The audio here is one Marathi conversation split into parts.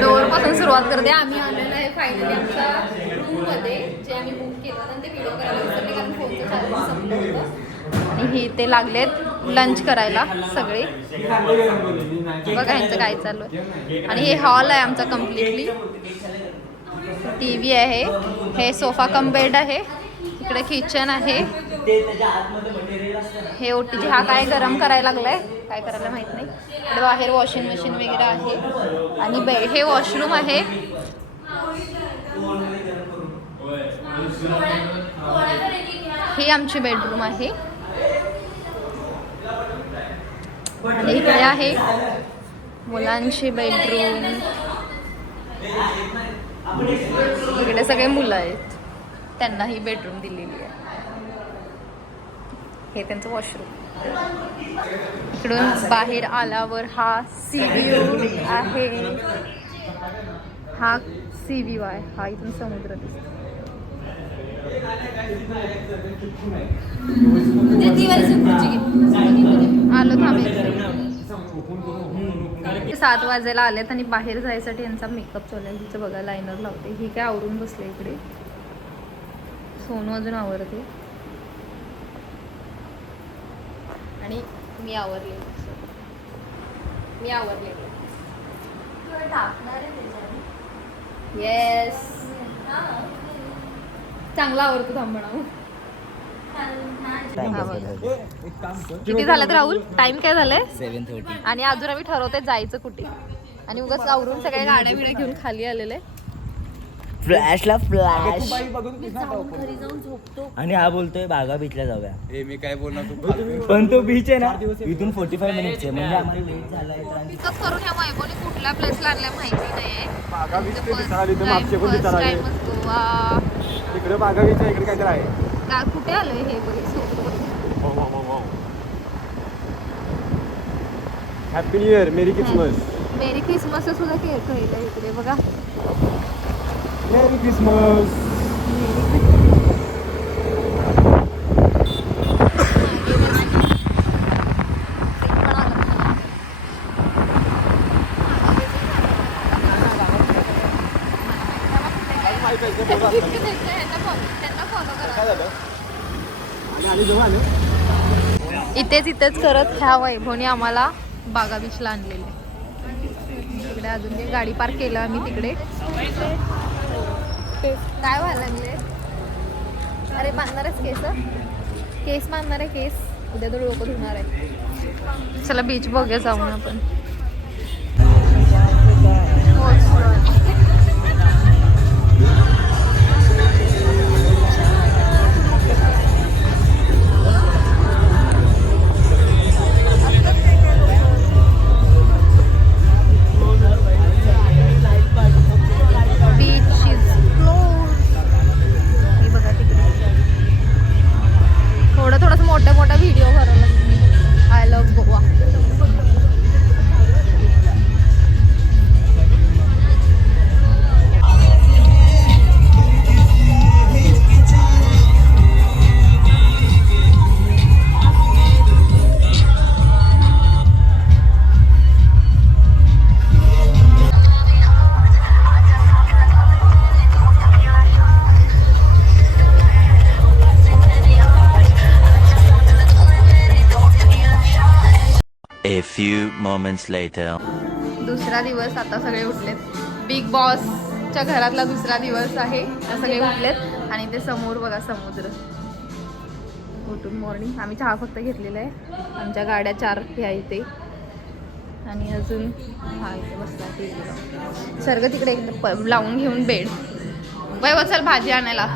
डोअर पासून सुरुवात करते. आम्ही आलेलो आहे फायनली आमच्या रूम मध्ये, जे आम्ही बुक केलं होतं ते व्हिडिओ करायला विसरले कारण फोनचं चार्जिंग संपलं होतं. आणि ही ते लागलेत लंच करायला सगळे. बघा ह्यांचं काय चालू आहे. आणि हे हॉल आहे आमचा कम्प्लिटली. TV आहे, हे सोफा कम बेड आहे, इकडे किचन आहे. हे ओटीजी हा काय गरम करायला लागलाय, काय करायला माहित नाही. इकडे बाहेर वॉशिंग मशीन वगैरे आहे आणि बेड, हे वॉशरूम आहे. ही आमची बेडरूम आहे आणि इकडे आहे मुलांची बेडरूम. इकडे सगळे मुलं आहेत, त्यांना ही बेडरूम दिलेली आहे. हे त्यांचं वॉशरूम. इकडून बाहेर आल्यावर हा सी व्ह्यू आहे. हा सी व्ह्यू आहे, हा इथून समुद्र दिसतो. आलो थांबे. 7 वाजायला आलेत आणि बाहेर जायसाठी यांचा मेकअप चालू आहे. हिचं बघा लायनर लावते, ही काय आवरून बसले इकडे. सोनू अजून आवरते आणि मी आवरले. येस चांगला आवडतो थांब म्हणा. किती झालं राहुल, टाइम काय झालंय? 7:30. आणि अजून आम्ही ठरवतोय जायचं कुठे. आणि उगाच आवरून सगळ्या गाड्या बिड्या घेऊन खाली आलेले. फ्लॅशला फ्लॅश घरी जाऊन झोपतो. आणि हा बोलतोय बागा बीचला जाऊया. मी काय बोलणार पण तो बीच आहे ना इथून 45 मिनिट्स आहे, म्हणजे आम्हाला लेट झालाय. पिकअप करून ह्या वैभवने कुठल्या प्लेसला आणल्या माहिती नाहीये. बागा बीच ते दिसायला आली, तर मागचे पण दिसायला आले. गोवा इकडे बागा बीच आहे, इकडे काहीतरी आहे. का कुठे आलोय हे बघ. हॅपी न्यू इयर, मेरी क्रिसमस. मेरी क्रिसमस सुद्धा केलं इकडे बघा. मेरी क्रिसमस. इथेच करत ह्या वैभवने आम्हाला बागा बीचला आणलेले. तिकडे अजून काही गाडी पार्क केलं आम्ही तिकडे. काय व्हायला लागले? अरे बांधणार आहेस केस बांधणार आहे केस. उद्या तो डोकं धुणार आहे. चला बीच बघूया जाऊन आपण. थोडंसं मोठा व्हिडिओ करायला लागले. I love Goa. A few moments later. दुसरा दिवस, आता सगळे उठलेत. बिग बॉसच्या घरातला दुसरा दिवस आहे. सगळे उठलेत आणि ते समोर बघा समुद्र. उठून मॉर्निंग आम्ही चहा फक्त घेतलेला आहे. आमच्या गाड्या 4 ह्या इथे आणि अजून हा इथे बसला. सर्ग तिकडे लावून घेऊन बेड. वय चल भाजी आणायला.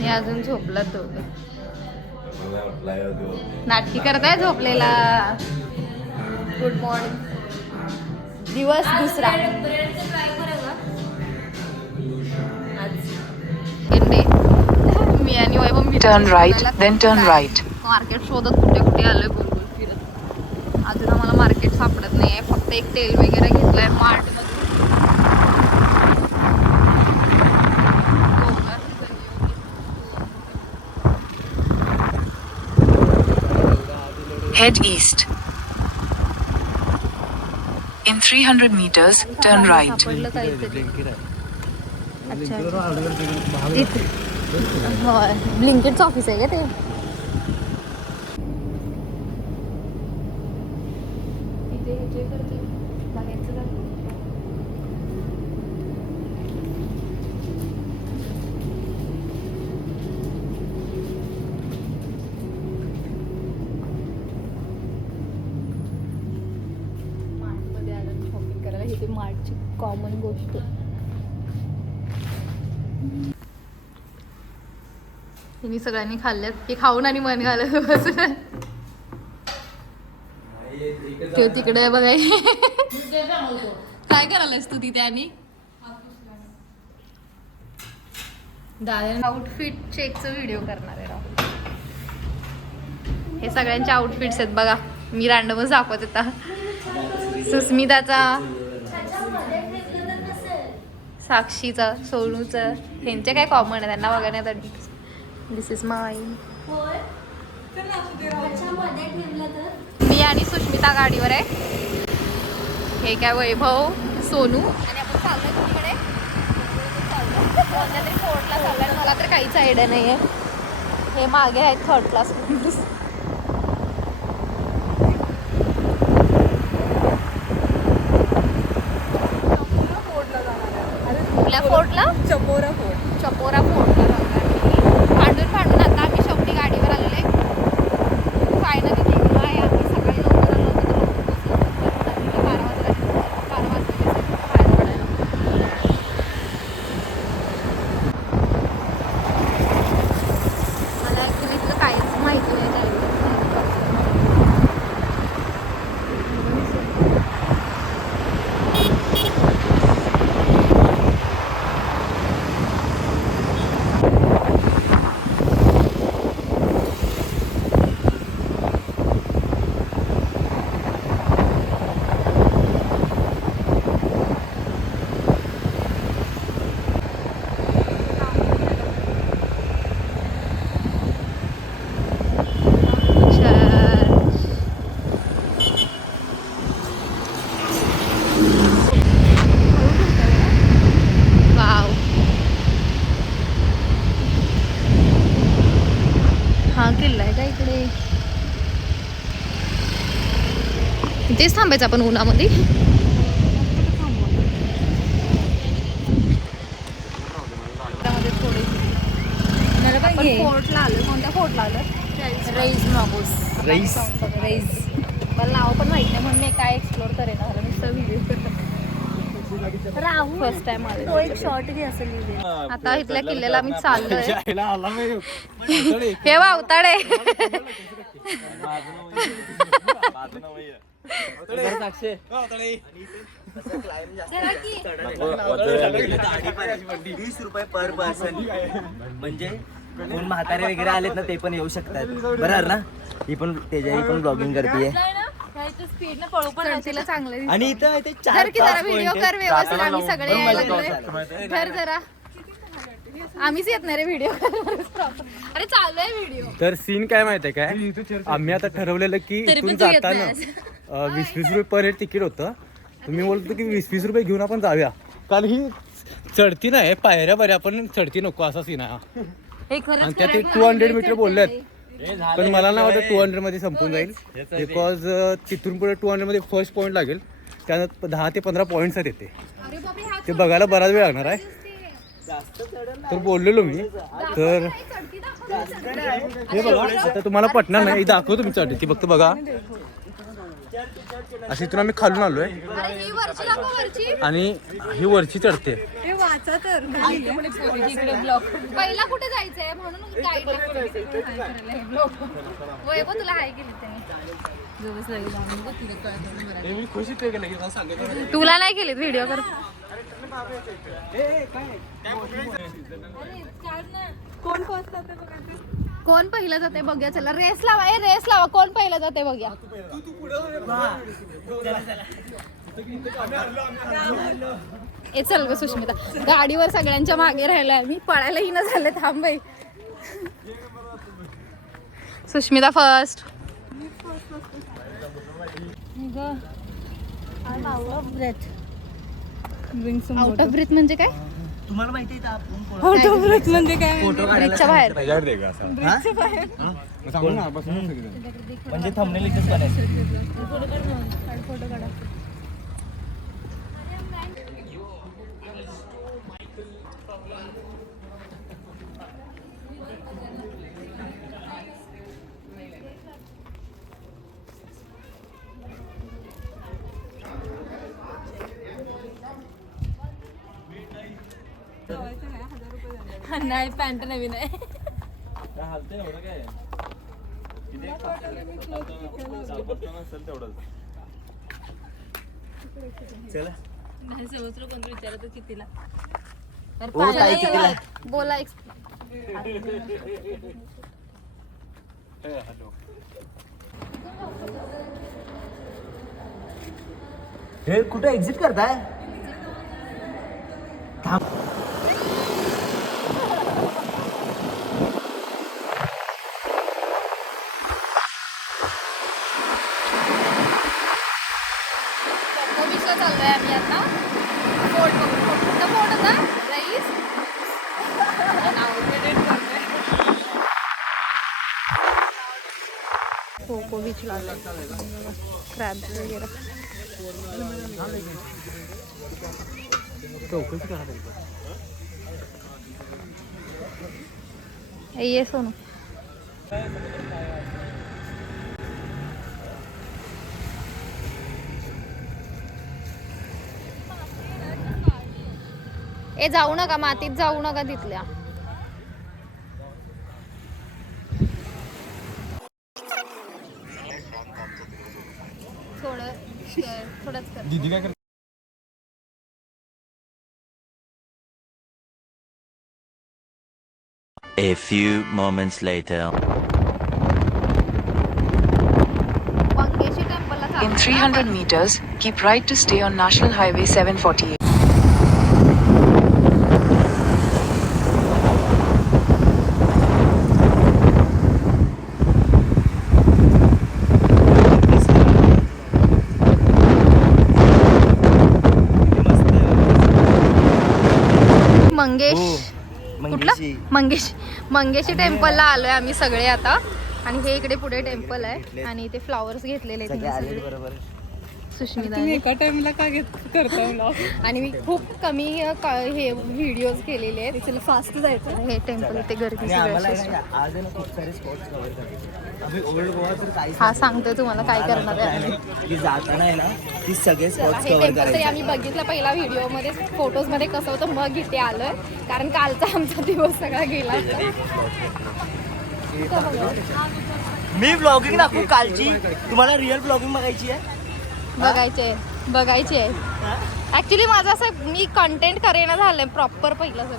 हे अजून झोपला तो. नाटकी करताय झोपलेला. Good morning. दिवस दुसरा. मी आणि वैभव Turn right, then turn right. Market शोधत कुठे आलोय गोल गोल फिरत. अजून आम्हाला मार्केट सापडत नाहीये. फक्त एक तेल वगैरे घेतलंय मार्ट मध्ये. Head east. In 300 meters, turn right. सापडलं काहीतरी. अच्छा इथे होय ब्लिंकिटचं ऑफिस आहे का ते. मार्टमध्ये आलं शॉपिंग करायला. ही मार्टची कॉमन गोष्ट. तिने सगळ्यांनी खाल्ल्यात की खाऊन आणि मन घालत बसलं. तिकडे बघाय काय करायलास तू तिथे. आणि दादा आउटफिट चेकचा व्हिडिओ करणार आहे राव. हे सगळ्यांचे आउटफिट्स आहेत बघा. मी रॅन्डमच दाखवत होता. सुस्मिताचा, साक्षीचा, सोनूचा, ह्यांचे काय कॉमन आहे त्यांना बघण्यासाठी. दिस इज माय. मी आणि सुष्मिता गाडीवर आहे. हे काय वैभव, सोनू आणि आपण चाललोय तिकडे. कोणत्या तरी फोर्टला चाललोय. मला तर काहीच आयडिया नाही आहे. हे मागे आहेत थर्ड क्लास. कुठल्या फोर्टला? चपोरा फोर्ट. चपोरा फोर्टला भांडून भांडून आता आम्ही शेवटी गाडीवर आलेले. फायनली निघलो आहे आम्ही. सकाळी लवकर आलो होतो तर 12 वाजता बाहेर पडायला. मला ॲक्च्युली इथलं काहीच माहिती नाही जायचं. हा किल्ला आहे का इकडे. इथेच थांबायचं आपण उन्हामध्ये. आपण फोर्टला आलो. कोणत्या फोर्टला आलो? रईस मागूस. रईस. रईस. मला नाव पण माहित नाही म्हणून मी काय एक्सप्लोर करेन. मला नुसतं व्हिडिओ राहू फर्स्ट टाइम आले. तो एक शॉर्ट घे असेल. आता इथल्या किल्ल्याला आम्ही चाललोय. हे वावताडे. ₹20 पर पर्सन. म्हणजे कोण म्हातारे वगैरे आलेत ना ते पण येऊ शकतात. बरोबर ना. ही पण त्याच्याही पण ब्लॉगिंग करते. आणि इथं व्हिडिओ कर व्यवस्थित. आम्ही सगळे यायला लागलोय. धर जरा. आम्हीच येत नाही रे व्हिडिओ. अरे चालू आहे व्हिडिओ. तर सीन काय माहितीये काय, आम्ही आता ठरवलेलं की इथून जाताना 20-20 रुपये पर हेड तिकीट होतं. मी बोलतो की 20-20 रुपये घेऊन आपण जाऊया. कारण ही चढती नाही, पायऱ्या बऱ्या पण चढती नको असा सीन आहे. आणि त्या ते 200 मीटर बोललेत. पण मला नाही वाटत 200 मध्ये संपून जाईल. बिकॉज तिथून पुढे 200 मध्ये फर्स्ट पॉईंट लागेल. त्यानंतर 10 ते 15 पॉईंट्स आहेत येते. ते बघायला बराच वेळ लागणार आहे. तर बोललेलो मी. तर हे बघा आता तुम्हाला पटणार नाही. दाखवतो मी चढते ती फक्त बघा. अशी इथून आम्ही खालून आलोय आणि ही वरची चढते. पहिला कुठे जायचंय म्हणून तुला हाय केली त्यांनी. तुला नाही केली व्हिडिओ कर. कोण पहिलं जाते बघूया. चला रेस लावा. रेस लावा. कोण पहिलं जाते बघूया. ए चल ग सुष्मिता. गाडीवर सगळ्यांच्या मागे राहिलाय आम्ही. पळायलाही न झाले. थांब बाई. Sushmita first. Out of breath म्हणजे काय? तुम्हाला माहिती आहे का आपण आउट ऑफ ब्रेथ म्हणजे काय? फोटो ब्रिजच्या बाहेर. म्हणजे थंबनेल इथेच बनायचं. फोटो काढा. नाही पॅन्ट नवीन आहे. चला नाही समजलं कोण विचारत कितीला. हो ताई कितीला? बोला हे कुठे एक्झिट करताय? थांब. कोविडला चाललोय आम्ही आता. फोर्ट कुठं फोर्ट होता? रईस. कोको बीचला क्रॅब्स वगैरे. ये सोनू. ए जाऊ नका, मातीत जाऊ नका तिथल्या. थोडंच कर. दीदी काय करते? A few moments later. Mangeshi टेम्पलला In चाललोय. 300 meters, keep right to stay on National Highway 748. Mangesh Mangeshi. Mangeshi टेम्पलला आलोय आम्ही सगळे आता. आणि हे इकडे पुढे टेम्पल आहे आणि ते फ्लॉवर्स घेतलेले सगळे आले बरोबर. सुष्मिता तुम्ही एका टाइमला का करता व्लॉग? आणि मी खूप कमी हे व्हिडिओज केलेले आहेत. चल फास्ट जायचं. हे टेम्पल ते गर्दी आणि सगळी आम्हाला अशी आहे ना, आज आहे ना खूप सारे स्पॉट्स कव्हर करायचे. आम्ही ओल्ड गोवा तर काहीच हा सांगतोय तुम्हाला काय करणार आहे आम्ही. की जाताना आहे ना ती सगळे स्पॉट्स हे कव्हर टेम्पल तरी करायचे. आम्ही बघितलं पहिला व्हिडिओमध्ये, फोटोजमध्ये कसं होतं, मग इथे आलोय. कारण कालचा आमचा दिवस सगळा गेला होता. मी ब्लॉगिंग दाखवू कालची? तुम्हाला रिअल ब्लॉगिंग बघायची आहे? बघायचे आहे. ऍक्च्युली माझं असं मी कंटेंट करेना झालंय प्रॉपर पहिलं सर.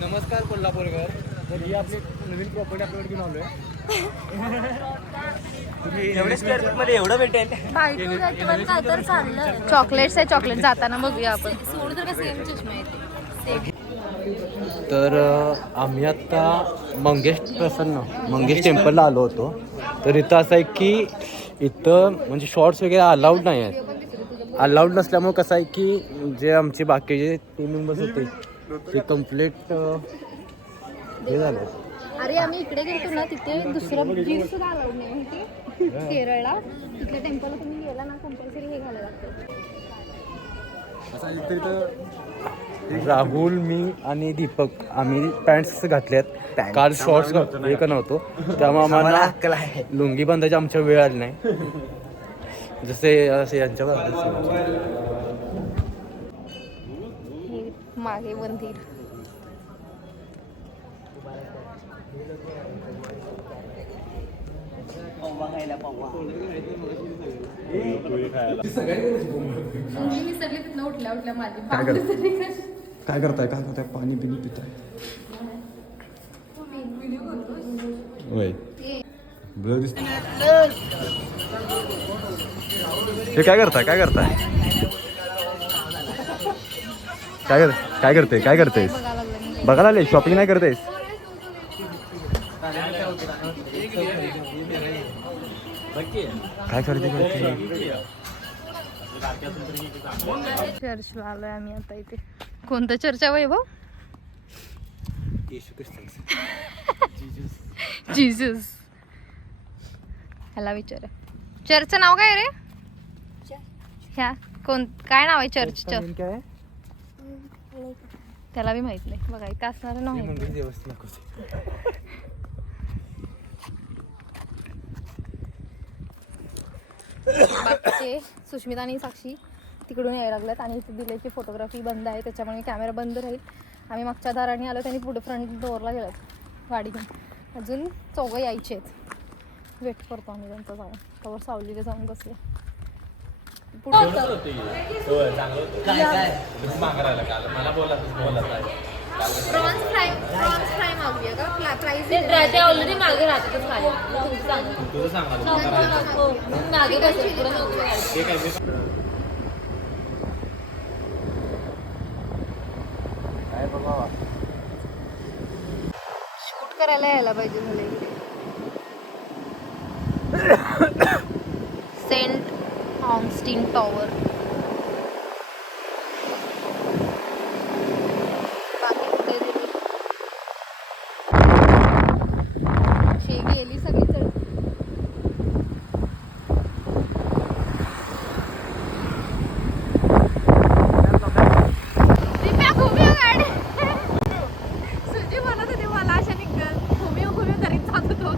नमस्कार कोल्हापूरकर. तर ही आपली नवीन प्रॉपर्टी आपल्याकडे घेऊन आलोय. एवढे स्क्वेअर फीट मध्ये एवढं भेटेल? काय तर चाललं. चॉकलेट्स आहे, चॉकलेट जाताना बघूया आपण. सोड तर सेम चष्मा येते. तर आम्ही आता मंगेश टेम्पलला आलो होतो. तर इथं असं आहे की इथं म्हणजे शॉर्ट्स वगैरे अलाउड नाही आहेत. अलाउड नसल्यामुळे कसं आहे की जे आमचे बाकीचे 3 मेंबर्स होते ते कम्प्लीट हे झाले. अरे आम्ही इकडे गेलो ना, तिथे दुसरं जीन्स सुद्धा अलाउड नाही माहिती. केरळला तिथल्या टेम्पलला तुम्ही गेला ना, कंपल्सरी हे घालायला लागतं. राहुल, मी आणि दीपक आम्ही पॅन्ट्स घातल्यात. काल शॉर्ट्स हे का नव्हतो, त्यामुळे आम्हाला आम्हाला अक्कल आहे. लुंगी बांधायची आमच्या वेळ आली नाही. जसे असे यांच्यावर हे मागे मंदिर. विसरले तिथनं उठल्या उठल्या माझी. काय करताय पाणी बिनी पिताय? होय ब्लर दिसत. हे काय करताय काय करतेस? बघायला आले शॉपिंग नाही करतेस? काय करते चर्चला आलोय आम्ही आता इथे. कोणतं चर्च आहे वैभव? येशू ख्रिस्तांचं. जीजस. ह्याला विचार. चर्चचं नाव काय रे? ह्या काय नाव आहे चर्चचं? काय त्याला बी माहित नाही. बघा इथं असणार नाव मुंबई आहे. देवस्थान दाखवते. बाकीचे सुष्मिता आणि साक्षी तिकडून यायला लागल्यात आणि इथे दिलेची फोटोग्राफी बंद आहे त्याच्यामुळे कॅमेरा बंद राहील. आम्ही मागच्या दाराने आलो, त्यांनी पुढे फ्रंट डोअरला गेलात गाडी घेऊन. अजून चौघं यायचे आहेत. वेट करतो आम्ही त्यांचा जाऊन. त्यावर सावलीला जाऊन बसले. प्रॉन्स फ्राय मागूया का? प्राईस ऑलरेडी मागे राहतातच खाली. तुझं सांगा. मागे बसेल पुढे नको. शूट करायला यायला पाहिजे झाले. Saint Augustine tower. बाकी कुठे गेली? गेली सगळी चढ. सुजी म्हणत होती मला अशा घुमी करीत जात होतो.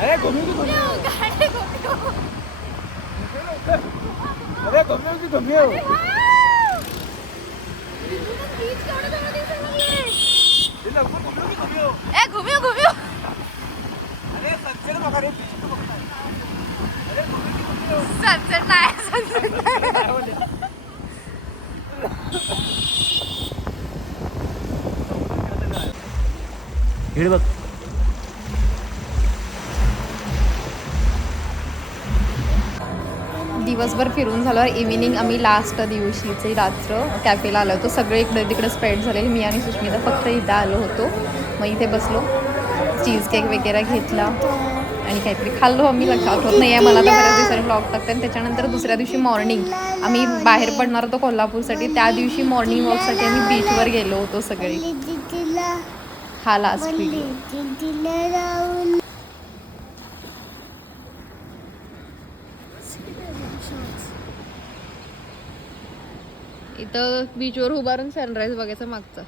अरे घुमियो की घुमियो. अरे घुमियो की घुमियो. ए घुमियो घुमियो. सनसेट नाही. इकडे बघ. दिवसभर फिरून झाल्यावर इव्हिनिंग आम्ही लास्ट दिवशीचे रात्र कॅफेला आलो होतो. सगळे इकडे तिकडे स्प्रेड झालेले. मी आणि सुष्मिता फक्त इथं आलो होतो. मग इथे बसलो, चीज केक वगैरे घेतला आणि काहीतरी खाल्लो आम्ही. लक्षात आठवत नाही आहे मला. तर बऱ्याच दिवसांनी ब्लॉग टाकते. आणि त्याच्यानंतर दुसऱ्या दिवशी मॉर्निंग आम्ही बाहेर पडणार होतो कोल्हापूरसाठी. त्या दिवशी मॉर्निंग वॉकसाठी आम्ही बीचवर गेलो होतो सगळे. हा लास्ट व्हिडिओ. इथं बीचवर उभारून सनराईज बघायचा मागचा.